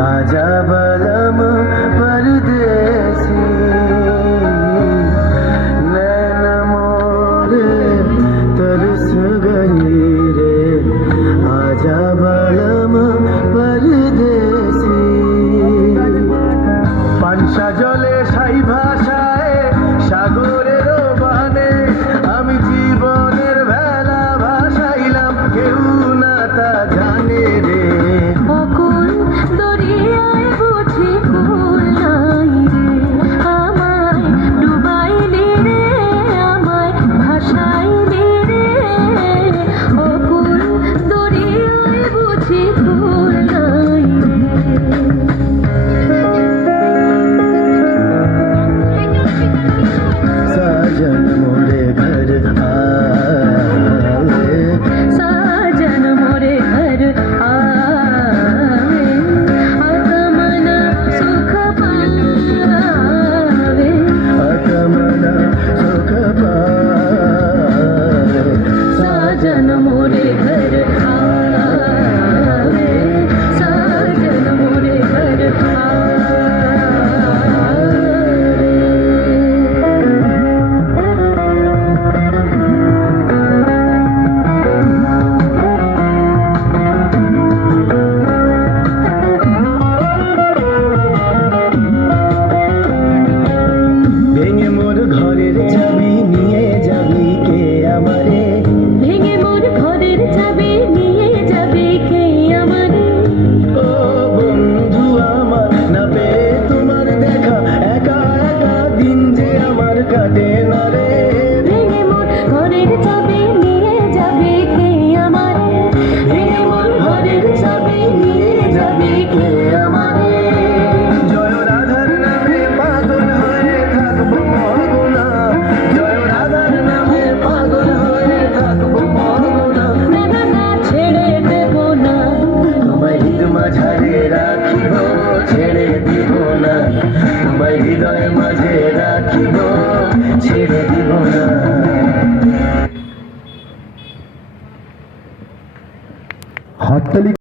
आजा बलम परदेसी नैन मोरे तरस गई रे आजा बलम परदेसी पांशा जले साई भाषाए सागरेर बाने आमी जीवनेर भेला भासाइलाम केउ ना ता जाने रे साजन मोरे घर आवे साजन मोरे घर आवे आगमन सुख पावे आगमन सुख पावे साजन मोरे घर आवे साजन मोरे घर आवे ছেড়ে দিব না তোমায় হৃদয় মাঝে রাখিব ছেড়ে দিব না হাততালি।